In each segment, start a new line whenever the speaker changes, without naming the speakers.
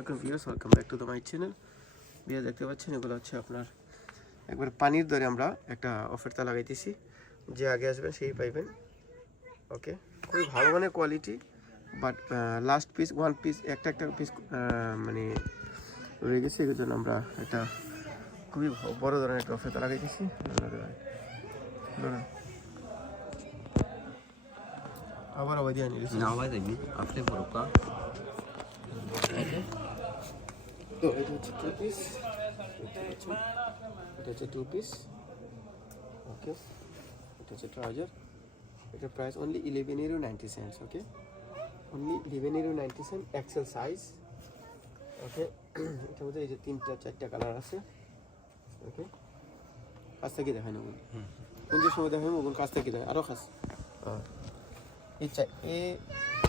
Welcome viewers welcome back to the my channel video দেখতে পাচ্ছেন এগুলো হচ্ছে আপনার একবার পানির দরে আমরা একটা অফারটা লাগাইতেছি। যে আগে আসবেন সেই পাইবেন। ওকে খুবই ভালো মানে quality but last piece one piece একটা একটা পিস মানে রয়ে গেছে। এর জন্য আমরা একটা খুবই বড় ধরনের একটা অফারটা লাগাইতেছি। আবার আবার দিয়ে
যাবি আপনি বড়কা
তো এটা হচ্ছে টু পিস এটা হচ্ছে টু পিস ওকে এটা হচ্ছে ট্রাউজার এটার price only eleven euro ninety cents okay only eleven euro ninety cent XL size okay এটার মধ্যে এই যে তিনটা চারটা কালার আছে ওকে কাছ থেকে দেখাই নেব। কোন যে সময় দেখাই নেব কাছ থেকে দেখাই আরও খাস। এই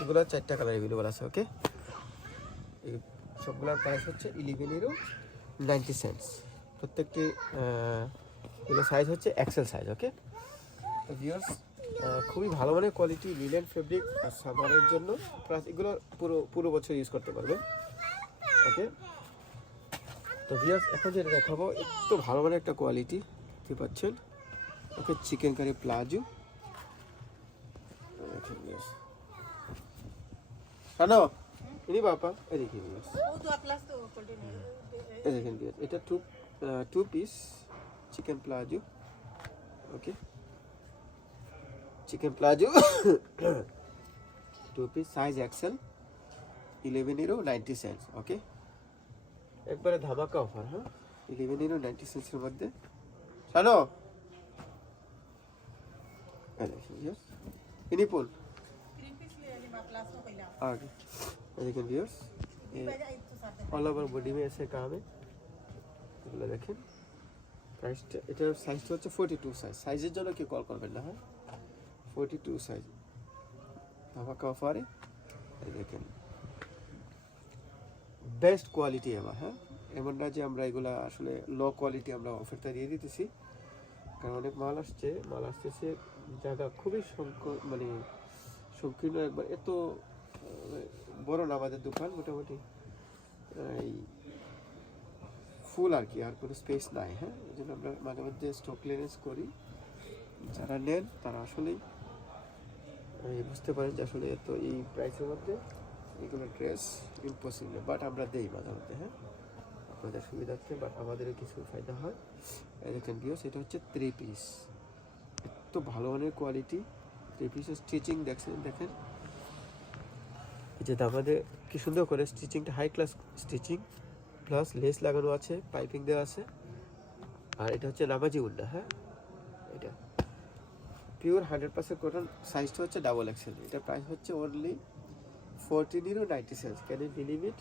এগুলো চারটা কালার অ্যাভেলেবল আছে ওকে সবগুলোর প্রাইস হচ্ছে ইলেভেন ইউরো নাইনটি সেন্টস প্রত্যেকটি এগুলো সাইজ হচ্ছে এক্সেল সাইজ ওকে ভিউয়ার্স খুবই ভালো মানের কোয়ালিটি লিলেন ফেব্রিক আর সামারের জন্য প্লাস এগুলো পুরো পুরো বছর ইউজ করতে পারবে ওকে তো ভিউয়ার্স এখন যেটা দেখাবো, একটু ভালো মানের একটা কোয়ালিটি দেখতে পাচ্ছেন? ওকে চিকেন কারি প্লাজো দেখেন ভিউয়ার্স শোনো ইনি বাপা এদিকে ভিউয়ার্স এই দেখেন ভিউয়ার্স এটা two two piece chikan palazzo okay chikan palazzo two piece size XL eleven euro ninety cents okay একবারে ধামাকা অফার হ্যাঁ ইলেভেন ইরো নাইনটি সেন্টসের মধ্যে শোনো এই দেখেন ভিউয়ার্স দেখেন ভিউর্স অল ওভার বডি মে এসে কাজ হবে এগুলো দেখেন প্রাইসটা এটার সাইজটা হচ্ছে ফোর্টি টু সাইজ সাইজের জন্য কেউ কল করবেন না হ্যাঁ ফোর্টি টু সাইজ ধামাকা অফারে দেখেন বেস্ট কোয়ালিটি এবার হ্যাঁ এমন না যে আমরা এগুলা আসলে লো কোয়ালিটি আমরা অফারটা দিয়ে দিতেছি কারণ অনেক মাল আসছে মাল আসতেছে জায়গা খুবই সংকট মানে সংকীর্ণ একবার এত বড় না আমাদের দোকান মোটামুটি। এই ফুল আর কি, আর কোনো স্পেস নাই হ্যাঁ? এই জন্য আমরা মাঝে মধ্যে স্টক ক্লিয়ারেন্স করি। যারা নেন, তারা আসলেই বুঝতে পারেন যে আসলে এত এই প্রাইসের মধ্যে এগুলো ড্রেস ইম্পসিবল বাট আমরা দেই মাঝে মধ্যে হ্যাঁ? আপনাদের সুবিধার্থে বাট আমাদেরও কিছু ফায়দা হয়। দেখেন বিয়স সেটা হচ্ছে থ্রি পিস এত ভালো মানের কোয়ালিটি থ্রি পিসের স্টিচিং দেখছেন দেখেন। যে আমাদের কি সুন্দর করে স্টিচিংটা high class stitching plus lace লাগানো আছে পাইপিং দেওয়া আছে। আর এটা হচ্ছে নামাজি উন্না হ্যাঁ? এটা। পিওর হান্ড্রেড পার্সেন্ট কটন সাইজটা হচ্ছে ডাবল এক্সেল এটা প্রাইস হচ্ছে only fourteen euro ninety cents can you limit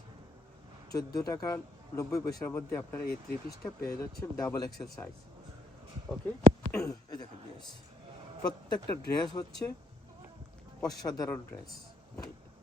চোদ্দ টাকা নব্বই পয়সার মধ্যে আপনারা এই থ্রি পিসটা পেয়ে যাচ্ছেন ডাবল এক্সেল সাইজ ওকে এই দেখেন ড্রেস প্রত্যেকটা ড্রেস হচ্ছে অসাধারণ ড্রেস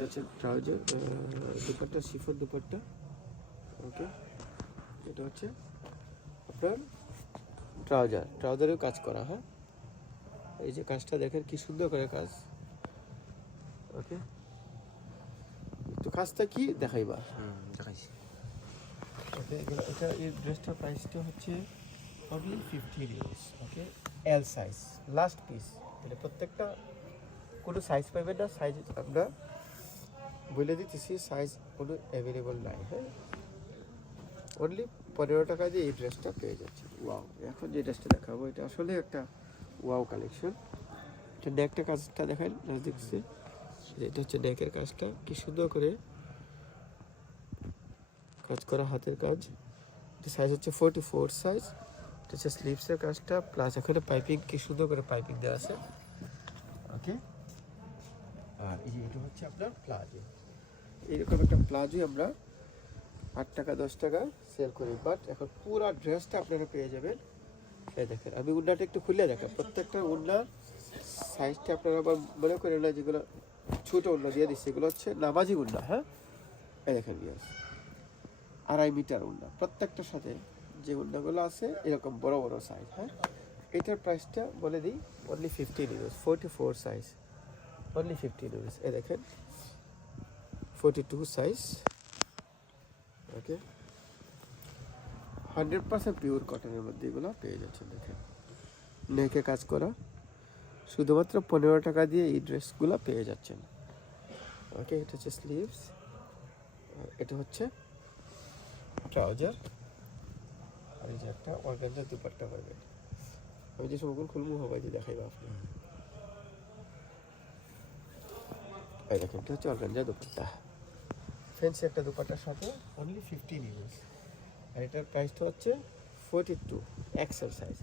এটা হচ্ছে trouser dupatta chiffon dupatta okay এটা হচ্ছে আপনার ট্রাউজার ট্রাউজারেও কাজ করা হ্যাঁ? এই যে কাজটা দেখেন কি সুন্দর করে কাজ ওকে তো কাজটা কি? দেখাইবা
দেখাইছি।
ওকে এটা এই ড্রেসটার প্রাইসটা হচ্ছে only fifty riyals okay L size last piece তাহলে প্রত্যেকটা কোনো সাইজ পাবেন না সাইজ আমরা বলে দিতেছি সাইজ কোনো অ্যাভেলেবল নাই হ্যাঁ? অনলি পনেরো টাকা দিয়ে এই ড্রেসটা পেয়ে যাচ্ছি। ওয়াও এখন যে ড্রেসটা দেখাবো এটা আসলে একটা ওয়াও কালেকশন এটা নেকটা কাজটা দেখান দেখছি। এটা হচ্ছে নেকের কাজটা। কি সুন্দর করে কাজ করা হাতের কাজ। এটা সাইজ হচ্ছে ফোরটি ফোর সাইজ এটা হচ্ছে স্লিভসের কাজটা। প্লাস এখানে পাইপিং কি সুন্দর করে পাইপিং দেওয়া আছে। ওকে আর এই এটা হচ্ছে আপনার প্লাজো। এইরকম একটা প্লাজো আমরা আট টাকা, দশ টাকা সেল করি। বাট এখন পুরো ড্রেসটা আপনারা পেয়ে যাবেন। এই দেখেন, আমি উন্নাটা একটু খুলে দেখেন প্রত্যেকটা উন্নার সাইজটা আপনারা আবার মনে করেন না, যেগুলো ছোট উন্না দিয়ে দিচ্ছে, এগুলো হচ্ছে নামাজি উন্না হ্যাঁ? এই দেখেন বিয়াস আড়াই মিটার উন্না প্রত্যেকটার সাথে যে উন্নাগুলো আছে, এরকম বড় বড় সাইজ হ্যাঁ? এটার প্রাইসটা বলে দিই only fifteen euros forty four size only fifteen euros এই দেখেন forty two size okay hundred percent pure কটনের মধ্যে এগুলো পেয়ে যাচ্ছেন, দেখেন। নেকে কাজ করা, শুধুমাত্র পনেরো টাকা দিয়ে এই ড্রেসগুলো পেয়ে যাচ্ছেন। ওকে এটা হচ্ছে স্লিভস এটা হচ্ছে ট্রাউজার আর এই যে একটা অর্গানজার দুপাট্টা পাবেন। আমি যে সময় খুলবো হবে যে দেখাইবা আপনি এই দেখেন, এটা হচ্ছে অর্গানজার দুপাট্টা। ফেন্সি একটা দুপাট্টার সাথে অনলি ফিফটিন ইউজ আর এটার প্রাইসটা হচ্ছে ফোরটি টু এক্সেল সাইজ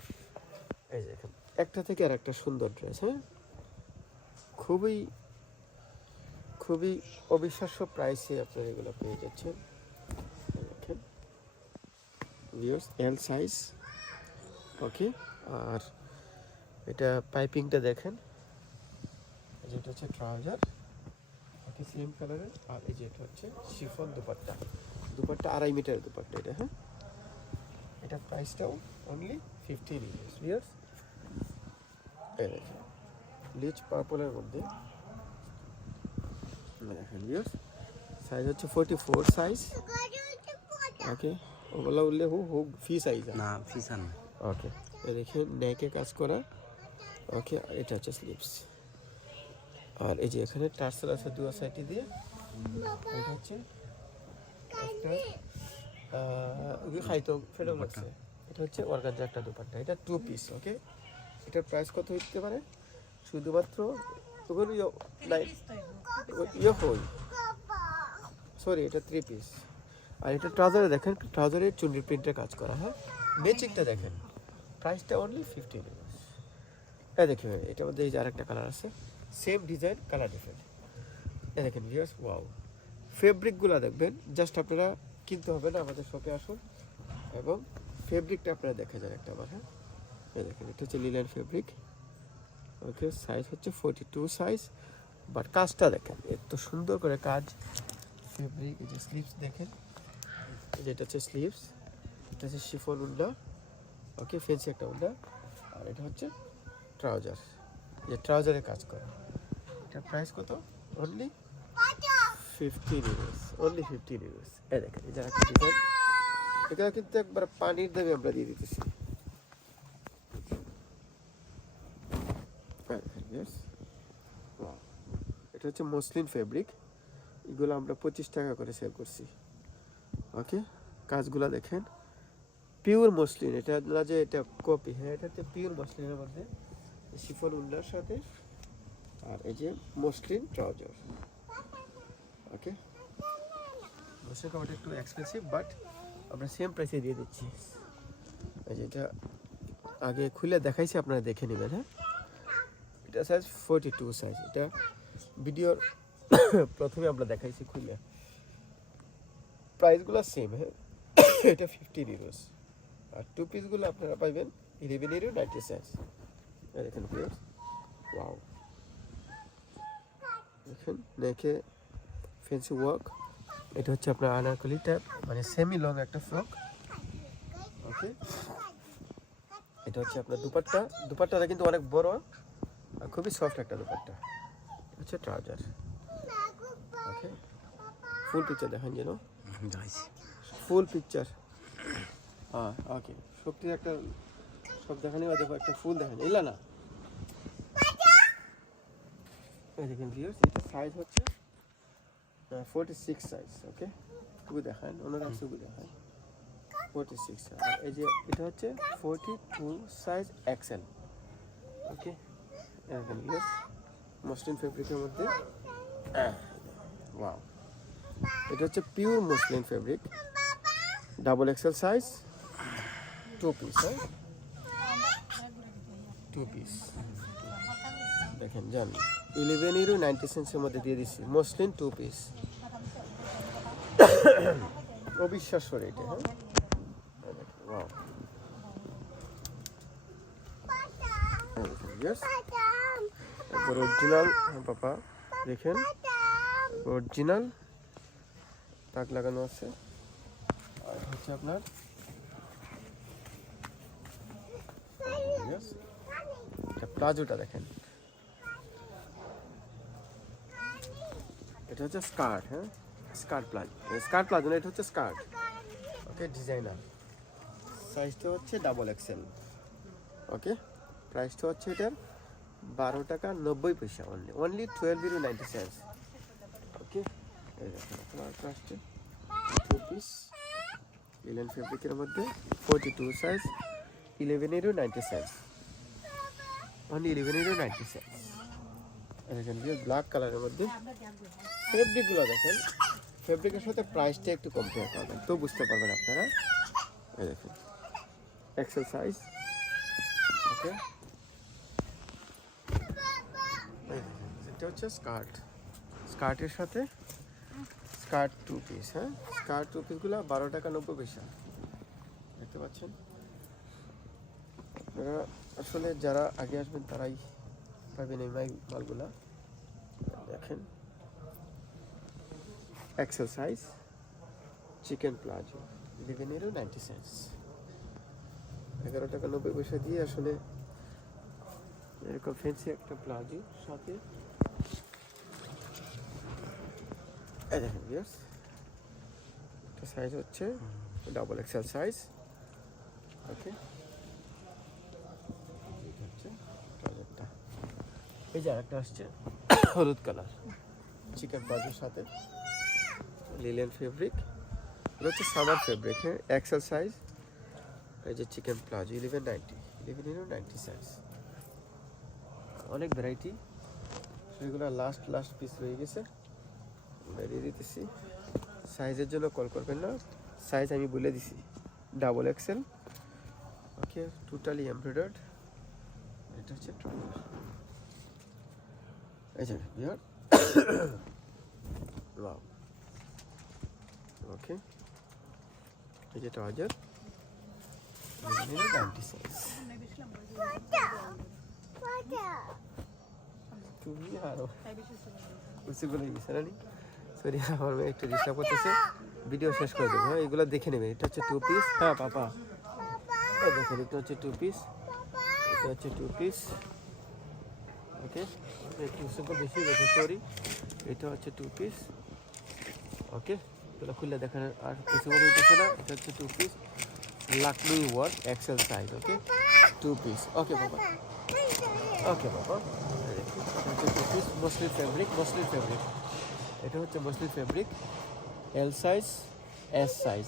এই দেখেন, একটা থেকে আর একটা সুন্দর ড্রেস হ্যাঁ? খুবই খুবই অবিশ্বাস্য প্রাইসে আপনারা এগুলো পেয়ে যাচ্ছেন। দেখেন এল সাইজ ওকে আর এটা পাইপিংটা দেখেন। এই যে এটা হচ্ছে ট্রাউজার ওকে সেম কালারের আর এই যে এটা হচ্ছে শিফন দুপাট্টা। দুপাট্টা আড়াই মিটারের দুপাট্টা এটা হ্যাঁ? এটার প্রাইসটাও অনলি ফিফটিন ইউএস ইয়ার্স এই লিচ পার্পলের মধ্যে। দেখেন ইয়ার্স সাইজ হচ্ছে ফোরটি ফোর সাইজ ওকে ওগুলো উঠলে হু হু ফি সাইজ
না ফিসান
ওকে এ দেখে নেকে কাজ করা। ওকে এটা হচ্ছে স্লিপস আর এই যে এখানে টার্সেল আছে দু সাইডে দিয়ে। এটা হচ্ছে একটা ওকে খাইতো ফেরো লাগছে এটা হচ্ছে অর্গানজা একটা দুপাট্টা। এটা টু পিস ওকে এটার প্রাইস কত হতে পারে? শুধুমাত্র ওগুলো ইয়ে ইয়ে হই। সরি এটা থ্রি পিস আর এটা ট্রাউজারে দেখেন ট্রাউজারে চুন্ডির প্রিন্টের কাজ করা হয়? ম্যাচিংটা দেখেন। প্রাইসটা অনলি ফিফটিন এই দেখেন এটার মধ্যে এই যে আরেকটা কালার আছে। সেম ডিজাইন কালার ডিফারেন্ট এই দেখেন ভিউয়ার্স ওয়াও ফেব্রিকগুলো দেখবেন জাস্ট আপনারা কিনতে হবে না, আমাদের শপে আসুন, এবং ফেব্রিকটা আপনারা দেখা যান একটা আবার হ্যাঁ? এই দেখেন, এটা হচ্ছে লিলেন ফেব্রিক ওকে সাইজ হচ্ছে ফোরটি টু সাইজ বাট কাজটা দেখেন, এত সুন্দর করে কাজ ফেব্রিক যে স্লিভস দেখেন, এই যে এটা হচ্ছে স্লিভস এটা হচ্ছে শিফন উন্ডা ওকে ফেন্সি একটা উন্ডা আর এটা হচ্ছে ট্রাউজার যে ট্রাউজারে কাজ করে। এটার প্রাইস কত? অনলি ইউরোস অনলি দেখেন একটা ডিজাইন এটা কিন্তু একবার পানির দামে আমরা দিয়ে দিতেছি। এটা হচ্ছে মসলিন ফেব্রিক এগুলো আমরা পঁচিশ টাকা করে সেল করছি। ওকে কাজগুলো দেখেন। পিওর মসলিন এটা না যে এটা কপি হ্যাঁ এটা হচ্ছে পিওর মসলিনের মধ্যে। শিফন উন্নার সাথে আর এই যে মসলিন ট্রাউজার। ওকে মসলিন কাপড়টা একটু এক্সপেন্সিভ বাট আমরা সেম প্রাইসে দিয়ে দিচ্ছি। এই যে এটা আগে খুলে দেখাইছি, আপনারা দেখে নেবেন হ্যাঁ? এটা সাইজ ফোরটি টু সাইজ এটা ভিডিওর প্রথমে আমরা দেখাইছি খুলে। প্রাইসগুলো সেম হ্যাঁ? এটা ফিফটি ইউরোস আর টু পিসগুলো আপনারা পাইবেন ইলেভেন ইউরো নাইনটি সেন্টস দেখেন প্লিজ ওয়াও দেখেন নেকে ফেন্সি ওয়ার্ক। এটা হচ্ছে আপনার আনারকলি ট্যাপ মানে সেমি লং একটা ফ্রক ওকে এটা হচ্ছে আপনার দুপাট্টা। দুপাট্টাটা কিন্তু অনেক বড় আর খুবই সফট একটা দুপাট্টা। হচ্ছে ট্রাউজার ওকে ফুল পিকচার দেখেন যেন। ফুল পিকচার হ্যাঁ ওকে শক্তির একটা সব দেখানি বা দেখো একটা ফুল দেখেন। এলা না? এই দেখেন ভিউস এটা সাইজ হচ্ছে ফোরটি সিক্স সাইজ ওকে টুকু দেখান ওনারা টুকু দেখান ফোরটি সিক্স আর এই যে এটা হচ্ছে forty two size XL okay দেখেন ভিউস মসলিন ফেব্রিকের মধ্যে। ওয়াও এটা হচ্ছে pure muslin fabric double XL size two piece হ্যাঁ টু পিস দেখেন, জান। ইলেভেন ইউরো নাইনটি সেন্সের মধ্যে দিয়ে দিচ্ছি মসলিন টু পিস অবিশ্বাস্য রেটে হ্যাঁ. তারপর অরিজিনাল পাপা। দেখেন। অরিজিনাল তাক লাগানো আছে। আর হচ্ছে আপনার। প্লাজোটা দেখেন। এটা হচ্ছে স্কার্ট হ্যাঁ? স্কার্ট প্লাজো স্কার্ট প্লাজো না, এটা হচ্ছে স্কার্ট। ওকে, ডিজাইনার। সাইজটা হচ্ছে ডাবল এক্সেল ওকে, প্রাইসটা হচ্ছে এটার বারো টাকা নব্বই পয়সা only only twelve euro ninety cents okay, এই আসছে টু পিস লিলেন ফেব্রিকের মধ্যে forty two size eleven euro ninety cents only eleven euro ninety cents দেখেন যে ব্ল্যাক কালারের মধ্যে ফেব্রিকগুলো দেখেন। ফেব্রিকের সাথে প্রাইসটা একটু কম্পেয়ার করবেন তো বুঝতে পারবেন আপনারা। এই দেখেন। এক্সেল সাইজ ওকে এটা হচ্ছে স্কার্ট স্কার্টের সাথে স্কার্ট টু পিস হ্যাঁ? স্কার্ট টু পিসগুলো বারো টাকা নব্বই পয়সা। দেখতে পাচ্ছেন? আপনারা আসলে যারা আগে আসবেন তারাই পাবেন এই মালগুলা দেখেন। XL size chikan palazzo eleven এরও নাইনটি সেন্স এগারো টাকা নব্বই পয়সা দিয়ে আসলে এরকম ফেন্সি একটা প্লাজো সাথে। দেখেন বিয়ার্স এটা সাইজ হচ্ছে ডাবল এক্সেল সাইজ ওকে হচ্ছে ট্রাউজারটা এই যে আরেকটা আসছে হলুদ কালার। চিকেন প্লাজোর সাথে। লিলেন ফেব্রিক এটা হচ্ছে সামার ফেব্রিক হ্যাঁ? এক্সেল সাইজ এই যে chikan palazzo eleven ninety eleven euro ninety size অনেক ভ্যারাইটি সেগুলো লাস্ট লাস্ট পিস রয়ে গেছে। বেরিয়ে দিতেছি। সাইজের জন্য কল করবেন না। সাইজ আমি বলে দিছি। Double XL okay totally embroidered এটা হচ্ছে। এই যে, বিয়ার। ওয়াও ওকে এই যে ট্রাউজার। নাইনটি সাইজ তুমি আরও বুঝতে বলে গেছে না সরি একটু ভিডিও শেষ করে দেবো। হ্যাঁ এগুলো দেখে নেবে। এটা হচ্ছে টু পিস হ্যাঁ পাপা। দেখেন, এটা হচ্ছে টু পিস এটা হচ্ছে টু পিস একটু সুন্দর বেশি দেখে সরি এটা হচ্ছে টু পিস ওকে এগুলো খুললে দেখেন আর পসিবল হইতেছে না। এটা হচ্ছে two piece Lakme work XL size okay two piece okay বাবা ওকে বাবা হচ্ছে two piece muslin fabric muslin fabric এটা হচ্ছে muslin fabric L size S size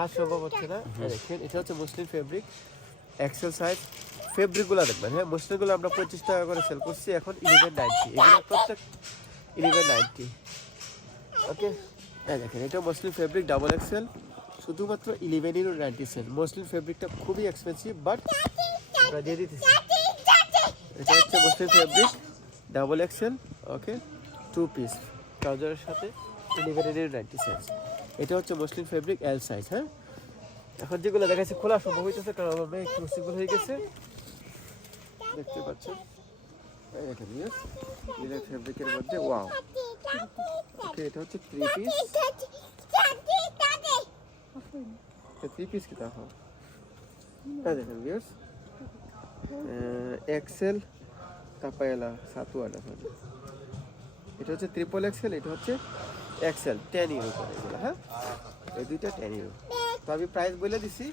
আর সম্ভব হচ্ছে না। এটা হচ্ছে মুসলিম ফেব্রিক এক্সেল সাইজ ফেব্রিকগুলো দেখবেন হ্যাঁ? মুসলিমগুলো আমরা পঁচিশ টাকা করে সেল করছি, এখন ইলেভেন নাইনটি এগুলো প্রত্যেক ইলেভেন নাইনটি ওকে হ্যাঁ দেখেন, এটা মুসলিম ফেব্রিক ডাবল এক্সেল শুধুমাত্র ইলেভেন ইরো নাইনটি সেল মুসলিম ফেব্রিকটা খুবই এক্সপেন্সিভ বাট আমরা দিয়ে দিতেছি। এটা হচ্ছে muslin fabric double XL okay two piece ট্রাউজারের সাথে ইলেভেন ইরো নাইনটি সাইজ এটা হচ্ছে মুসলিম ফেব্রিক এল সাইজ হ্যাঁ? এখন যেগুলো দেখাচ্ছি খোলা সম্ভব হইতেছে, কারণ আমার মেয়ে একটু হয়ে গেছে। দেখতে পাচ্ছেন? এই দেখেন ইয়েস ফেব্রিকের মধ্যে ওয়াও ওকে এটা হচ্ছে থ্রি পিস থ্রি পিস কি দেখো এই দেখেন ইয়েস এক্সেল তাপায়ালা সাতুয়ালা এটা হচ্ছে ট্রিপল এক্সেল এটা হচ্ছে এক্সেল টেন ইউরো করে এগুলো হ্যাঁ? দুইটা টেন ইউরো তো আমি প্রাইস বলে দিছি